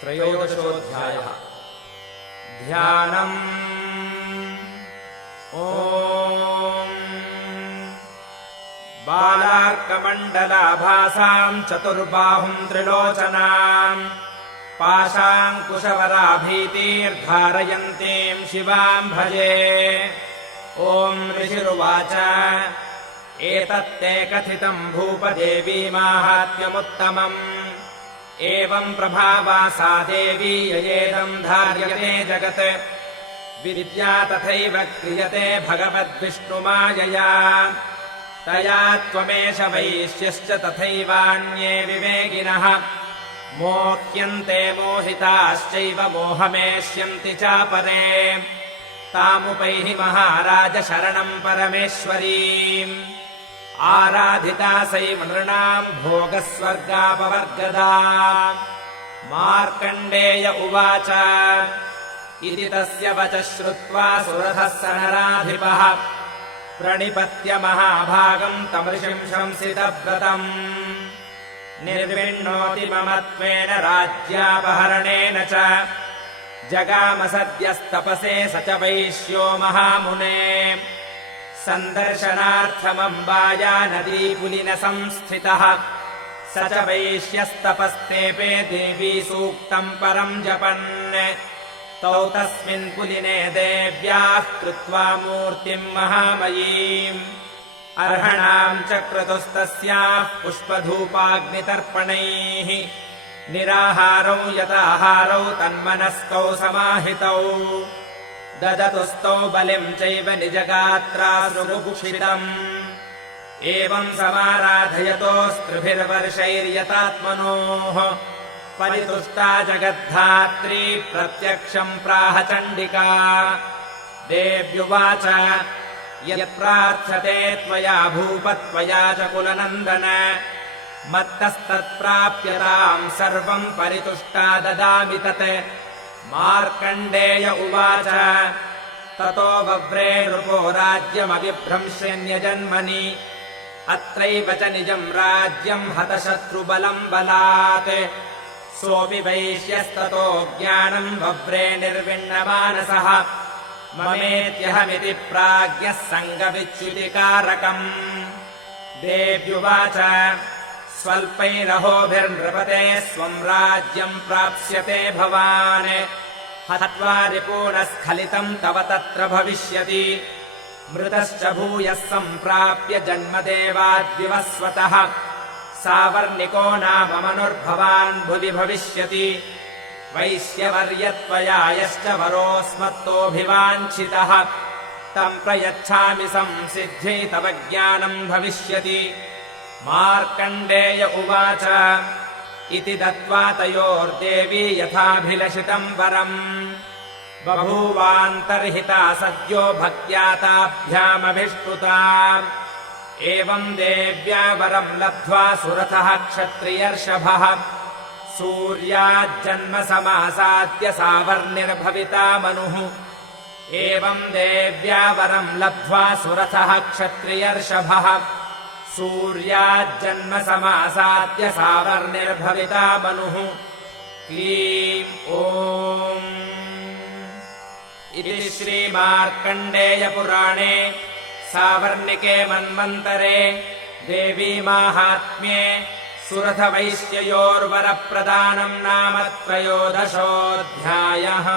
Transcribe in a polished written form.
त्रयोदशोऽध्यायः। ध्यानम्। ॐ बालार्कमण्डलाभासाम् चतुर्बाहुम् त्रिलोचनाम् पाशाङ्कुशवराभीतिर्धारयन्तीम् शिवाम् भजे। ॐ ऋषिरुवाच एतत्ते कथितम् भूपदेवी माहात्म्यमुत्तमम्। एवम् प्रभावा सा देवी ययेदम् धार्यते जगत्। विद्या तथैव क्रियते भगवद्विष्णुमायया। तया त्वमेष वैश्यश्च तथैवान्ये विवेकिनः। मोह्यन्ते मोहिताश्चैव मोहमेष्यन्ति चापरे। तामुपैहि महाराज शरणम् परमेश्वरीम्। आराधिता सैव नृणाम् भोगस्वर्गापवर्गदा। मार्कण्डेय उवाच इति तस्य वचः श्रुत्वा सुरथः स नराधिपः प्रणिपत्य महाभागम् तमृषिम् शंसितव्रतम्। निर्विण्णोति ममत्वेन राज्यापहरणेन च जगाम सद्यस्तपसे स च वैश्यो महामुने। सन्दर्शनार्थमम्बाया नदीपुलिन संस्थितः स च वैश्यस्तपस्तेपे देवी सूक्तम् परम् जपन्। तौ तस्मिन् पुलिने देव्याः कृत्वा मूर्तिम् महामयीम्। अर्हणाम् च क्रतुस्तस्याः पुष्पधूपाग्नितर्पणैः। निराहारौ यताहारौ तन्मनस्कौ समाहितौ। ददतुस्तौ बलिम् चैव निजगात्रासुरुभुषितम्। एवम् समाराधयतोऽस्त्रिभिर्वर्षैर्यतात्मनोः परितुष्टा जगद्धात्री प्रत्यक्षम् प्राह चण्डिका। देव्युवाच यत्प्रार्थ्यते त्वया भूपत्वया च कुलनन्दन मत्तस्तत्प्राप्यताम् सर्वम् परितुष्टा ददामि तत्। मार्कण्डेय उवाच ततो वव्रे नृपो राज्यमभिभ्रंश्यन्यजन्मनि। अत्रैव च निजम् राज्यम् हतशत्रुबलम् बलात्। सोऽपि वैश्यस्ततो ज्ञानम् वव्रे निर्विण्णमानसः। ममेत्यहमिति प्राज्ञः सङ्गविच्युतिकारकम्। देव्युवाच स्वल्पैरहोभिर्नृपते स्वम् राज्यम् प्राप्स्यते भवान्। हत्वा रिपूनः स्खलितम् तव तत्र भविष्यति। मृतश्च भूयः सम्प्राप्य जन्मदेवाद्विवस्वतः। सावर्णिको नाम मनुर्भवान् भुवि भविष्यति। वैश्यवर्यत्वया यश्च वरोऽस्मत्तोऽभिवाञ्छितः तम् प्रयच्छामि संसिद्ध्यै तव ज्ञानम् भविष्यति। मार्कण्डेय उवाच इति दत्त्वा तयोर्देवी यथाभिलषितम् वरम्। बभूवान्तर्हिता सद्यो भक्त्या ताभ्यामभिष्टुता। एवम् देव्या वरम् लब्ध्वा सुरथः क्षत्रियर्षभः सूर्याज्जन्म समासाद्य सावर्णिर्भविता मनुः। एवम् देव्या वरम् लब्ध्वा सुरथः क्षत्रियर्षभः सूर्याज्जन्म समासाद्य सावर्णिर्भविता मनुः। क्लीम् ॐ इति श्रीमार्कण्डेयपुराणे सावर्णिके मन्वन्तरे देवी माहात्म्ये सुरथवैश्ययोर्वरप्रदानम् नाम त्रयोदशोऽध्यायः।